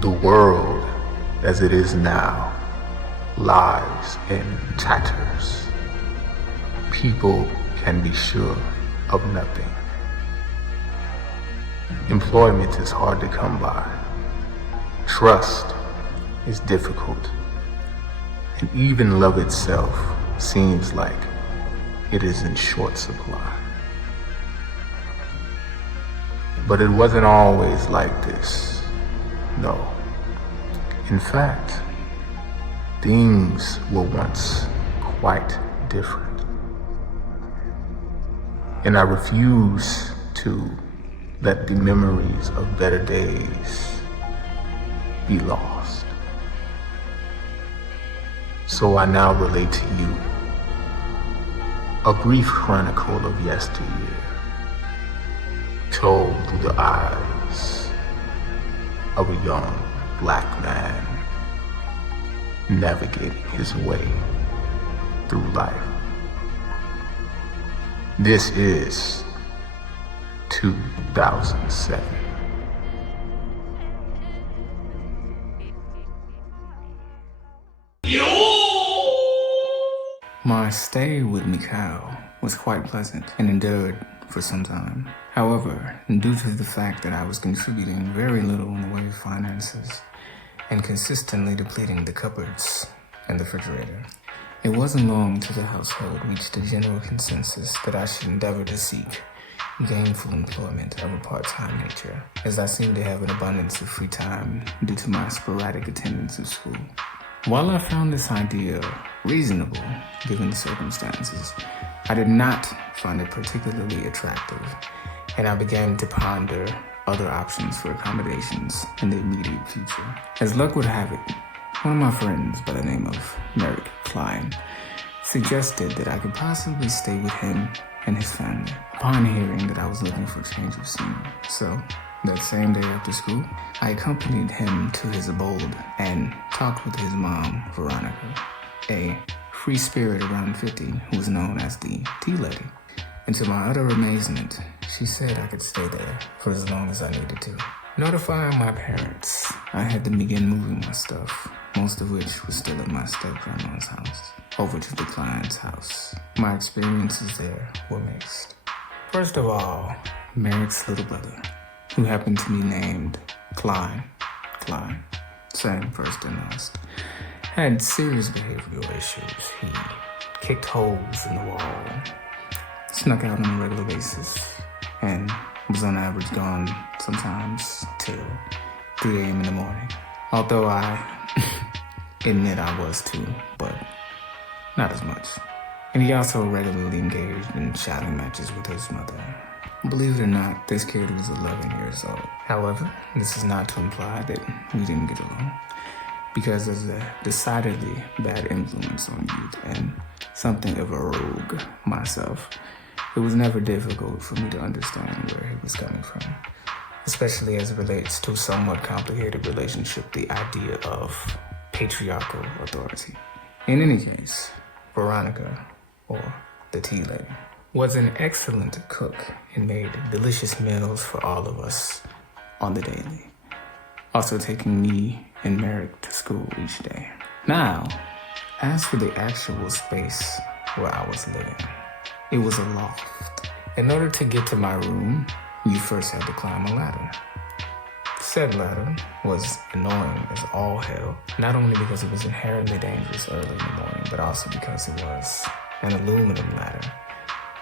The world, as it is now, lies in tatters. People can be sure of nothing. Employment is hard to come by. Trust is difficult. And even love itself seems like it is in short supply. But it wasn't always like this. No. In fact, things were once quite different. And I refuse to let the memories of better days be lost. So I now relate to you a brief chronicle of yesteryear, told through the eyes of a young black man navigating his way through life. This is 2007. My stay with Mikhail was quite pleasant and endured for some time. However, due to the fact that I was contributing very little in the way of finances and consistently depleting the cupboards and the refrigerator, it wasn't long till the household reached a general consensus that I should endeavor to seek gainful employment of a part-time nature, as I seemed to have an abundance of free time due to my sporadic attendance of school. While I found this idea reasonable, given the circumstances, I did not find it particularly attractive, and I began to ponder other options for accommodations in the immediate future. As luck would have it, one of my friends by the name of Kleins suggested that I could possibly stay with him and his family upon hearing that I was looking for a change of scenery. So, that same day after school, I accompanied him to his abode and talked with his mom, Veronica, a free spirit around 50 who was known as the tea lady. And to my utter amazement, she said I could stay there for as long as I needed to. Notifying my parents, I had to begin moving my stuff, most of which was still at my step-grandma's house, over to the Kleins' house. My experiences there were mixed. First of all, Merrick's little brother, who happened to be named Klein, same first and last, had serious behavioral issues. He kicked holes in the wall, snuck out on a regular basis, and was on average gone sometimes till 3 a.m. in the morning. Although I admit I was too, but not as much. And he also regularly engaged in shouting matches with his mother. Believe it or not, this kid was 11 years old. However, this is not to imply that we didn't get along, because as a decidedly bad influence on youth and something of a rogue myself, it was never difficult for me to understand where he was coming from, especially as it relates to a somewhat complicated relationship, the idea of patriarchal authority. In any case, Veronica, or the tea lady, was an excellent cook and made delicious meals for all of us on the daily, also taking me and Merrick to school each day. Now, as for the actual space where I was living, it was a loft. In order to get to my room, you first had to climb a ladder. Said ladder was annoying as all hell, not only because it was inherently dangerous early in the morning, but also because it was an aluminum ladder,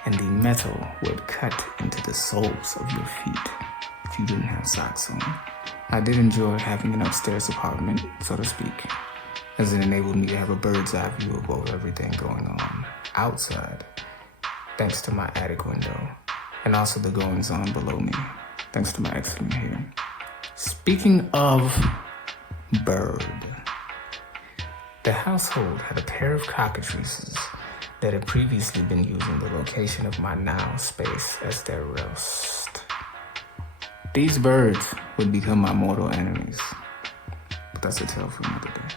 and the metal would cut into the soles of your feet if you didn't have socks on. I did enjoy having an upstairs apartment, so to speak, as it enabled me to have a bird's eye view of everything going on outside, thanks to my attic window, and also the goings-on below me, thanks to my excellent hearing. Speaking of bird, the household had a pair of cockatrices that had previously been using the location of my now space as their roast. These birds would become my mortal enemies, but that's a tale for another day.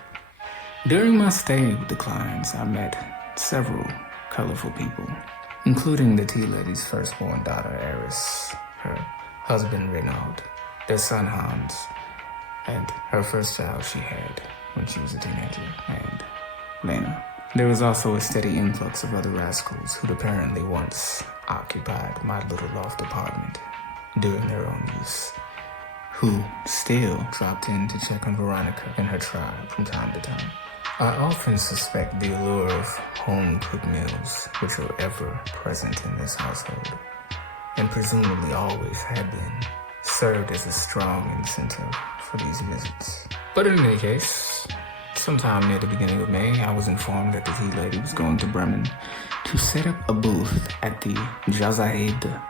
During my stay with the Kleins, I met several colorful people, including the tea lady's firstborn daughter, Eris, her husband, Renaud, their son, Hans, and her first child she had when she was a teenager, named Lena. There was also a steady influx of other rascals who'd apparently once occupied my little loft apartment during their own use, who still dropped in to check on Veronica and her tribe from time to time. I often suspect the allure of home-cooked meals, which are ever present in this household, and presumably always had been, served as a strong incentive for these visits. But in any case, sometime near the beginning of May, I was informed that the tea lady was going to Bremen to set up a booth at the Jazzerheide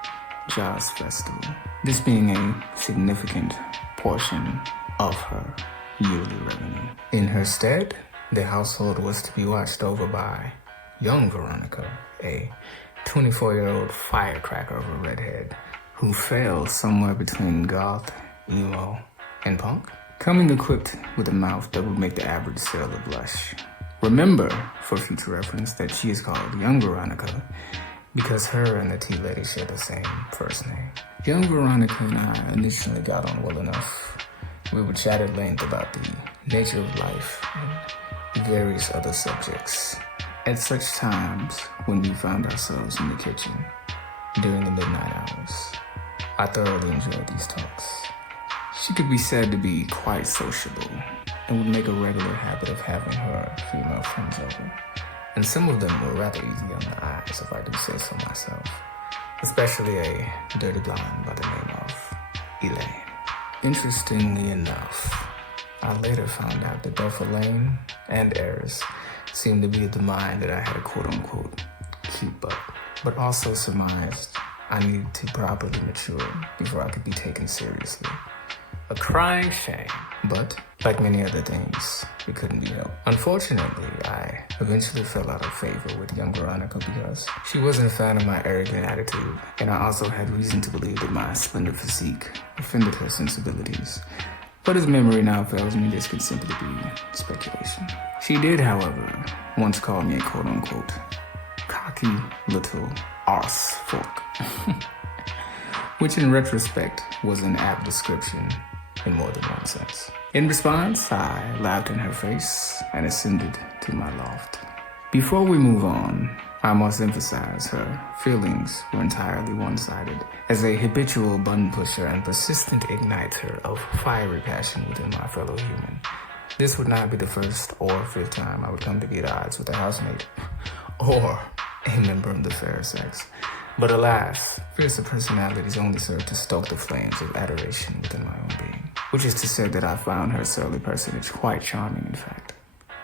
Jazz Festival, this being a significant portion of her yearly revenue. In her stead, the household was to be watched over by young Veronica, a 24-year-old firecracker of a redhead who fell somewhere between goth, emo, and punk, coming equipped with a mouth that would make the average sailor blush. Remember, for future reference, that she is called Young Veronica because her and the tea lady share the same first name. Young Veronica and I initially got on well enough. We would chat at length about the nature of life and various other subjects. At such times when we found ourselves in the kitchen during the midnight hours, I thoroughly enjoyed these talks. She could be said to be quite sociable and would make a regular habit of having her female friends over. And some of them were rather easy on the eyes, if I do say so myself. Especially a dirty blonde by the name of Elaine. Interestingly enough, I later found out that both Elaine and Eris seemed to be of the mind that I had a quote-unquote cute butt, but also surmised I needed to properly mature before I could be taken seriously. A crying shame, but like many other things, it couldn't be helped. Unfortunately, I eventually fell out of favor with young Veronica because she wasn't a fan of my arrogant attitude, and I also had reason to believe that my slender physique offended her sensibilities. But as memory now fails me, this could simply be speculation. She did, however, once call me a quote-unquote cocky little arse fork, which in retrospect was an apt description in more than one sense. In response, I laughed in her face and ascended to my loft. Before we move on, I must emphasize her feelings were entirely one-sided. As a habitual button pusher and persistent igniter of fiery passion within my fellow human, this would not be the first or fifth time I would come to be at odds with a housemate or a member of the fair sex. But alas, fiercer personalities only serve to stoke the flames of adoration within my own being. Which is to say that I found her surly personage quite charming, in fact.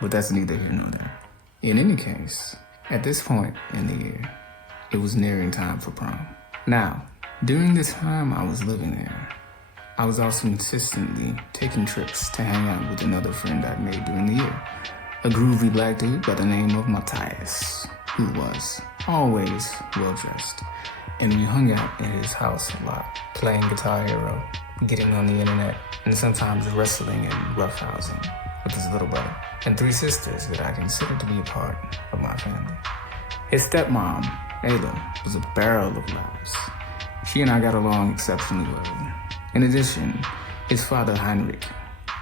But that's neither here nor there. In any case, at this point in the year, it was nearing time for prom. Now, during the time I was living there, I was also consistently taking trips to hang out with another friend I'd made during the year. A groovy black dude by the name of Matthias, who was always well-dressed. And we hung out at his house a lot, playing Guitar Hero, getting on the internet, and sometimes wrestling and roughhousing with his little brother and three sisters that I considered to be a part of my family. His stepmom, Ayla, was a barrel of laughs. She and I got along exceptionally well. In addition, his father, Heinrich,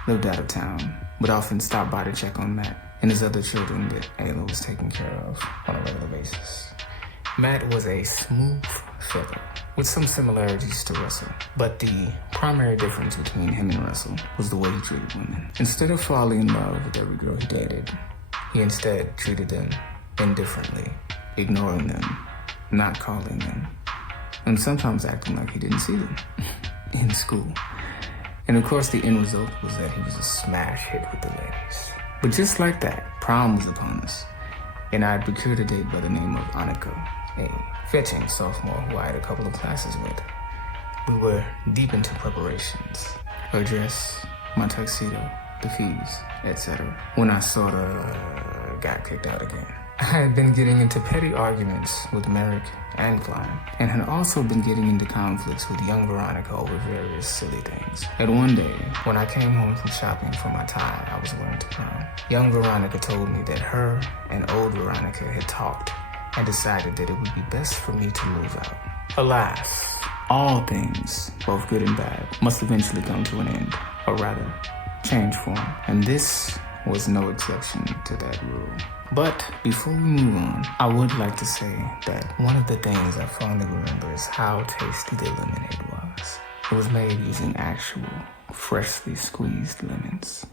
lived out of town, but often stopped by to check on Matt and his other children that Ayla was taking care of on a regular basis. Matt was a smooth feather, with some similarities to Russell. But the primary difference between him and Russell was the way he treated women. Instead of falling in love with every girl he dated, he instead treated them indifferently, ignoring them, not calling them, and sometimes acting like he didn't see them in school. And of course, the end result was that he was a smash hit with the ladies. But just like that, prom was upon us, and I had procured a date by the name of Annika, a fetching sophomore who I had a couple of classes with. We were deep into preparations. Her dress, my tuxedo, the fees, etc. When I sorta got kicked out again. I had been getting into petty arguments with Merrick and Klein, and had also been getting into conflicts with young Veronica over various silly things. And one day, when I came home from shopping for my tie I was wearing to prom, young Veronica told me that her and old Veronica had talked and decided that it would be best for me to move out. Alas, all things, both good and bad, must eventually come to an end, or rather, change for him, and this was no exception to that rule. But before we move on, I would like to say that one of the things I fondly remember is how tasty the lemonade was. It was made using actual, freshly squeezed lemons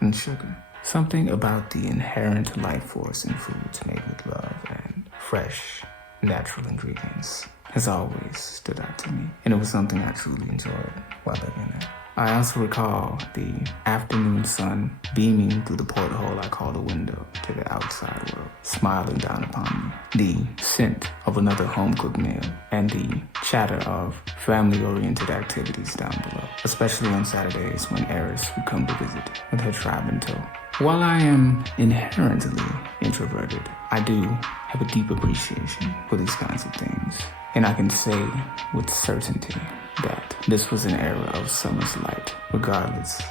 and sugar. Something about the inherent life force in foods made with love and fresh, natural ingredients has always stood out to me, and it was something I truly enjoyed while living there. I also recall the afternoon sun beaming through the porthole I call the window to the outside world, smiling down upon me, the scent of another home-cooked meal, and the chatter of family-oriented activities down below, especially on Saturdays when Eris would come to visit with her tribe in tow. While I am inherently introverted, I do have a deep appreciation for these kinds of things, and I can say with certainty that this was an era of summer's light, regardless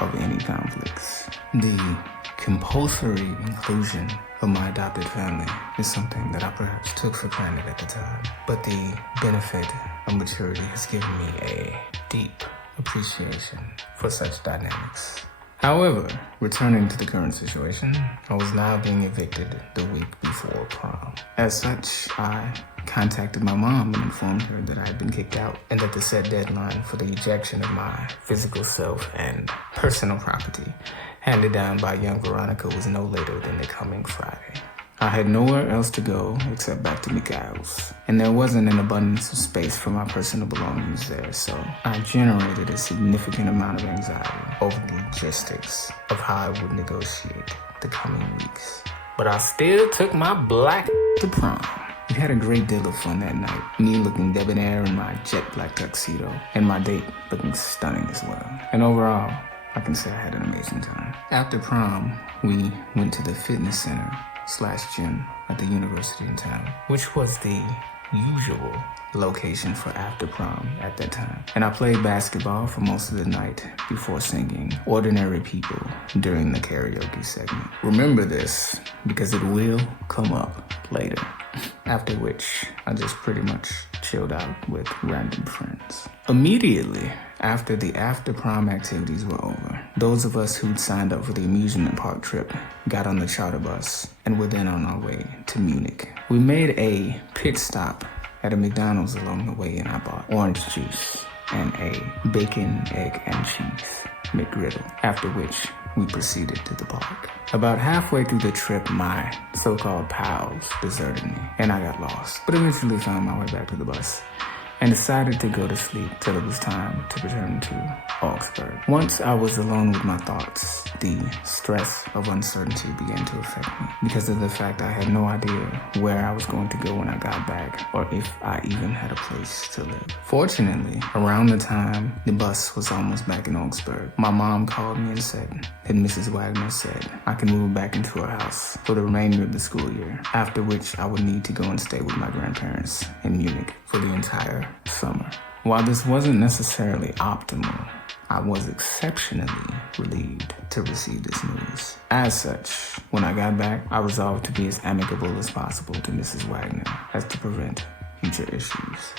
of any conflicts. The compulsory inclusion of my adopted family is something that I perhaps took for granted at the time, but the benefit of maturity has given me a deep appreciation for such dynamics. However, returning to the current situation, I was now being evicted the week before prom. As such, I contacted my mom and informed her that I had been kicked out and that the set deadline for the ejection of my physical self and personal property handed down by young Veronica was no later than the coming Friday. I had nowhere else to go except back to Mikhail's, and there wasn't an abundance of space for my personal belongings there, so I generated a significant amount of anxiety over the logistics of how I would negotiate the coming weeks. But I still took my black to prom. We had a great deal of fun that night, me looking debonair in my jet black tuxedo, and my date looking stunning as well. And overall, I can say I had an amazing time. After prom, we went to the fitness center/gym at the university in town, which was the usual location for after prom at that time. And I played basketball for most of the night before singing Ordinary People during the karaoke segment. Remember this because it will come up later, after which I just pretty much chilled out with random friends. Immediately after the after prom activities were over, those of us who'd signed up for the amusement park trip got on the charter bus and were then on our way to Munich. We made a pit stop at a McDonald's along the way, and I bought orange juice and a bacon, egg, and cheese McGriddle, after which we proceeded to the park. About halfway through the trip, my so-called pals deserted me, and I got lost, but eventually found my way back to the bus and decided to go to sleep till it was time to return to Augsburg. Once I was alone with my thoughts, the stress of uncertainty began to affect me because of the fact I had no idea where I was going to go when I got back or if I even had a place to live. Fortunately, around the time the bus was almost back in Augsburg, my mom called me and said that Mrs. Wagner said I could move back into her house for the remainder of the school year, after which I would need to go and stay with my grandparents in Munich for the entire summer. While this wasn't necessarily optimal, I was exceptionally relieved to receive this news. As such, when I got back, I resolved to be as amicable as possible to Mrs. Wagner as to prevent future issues.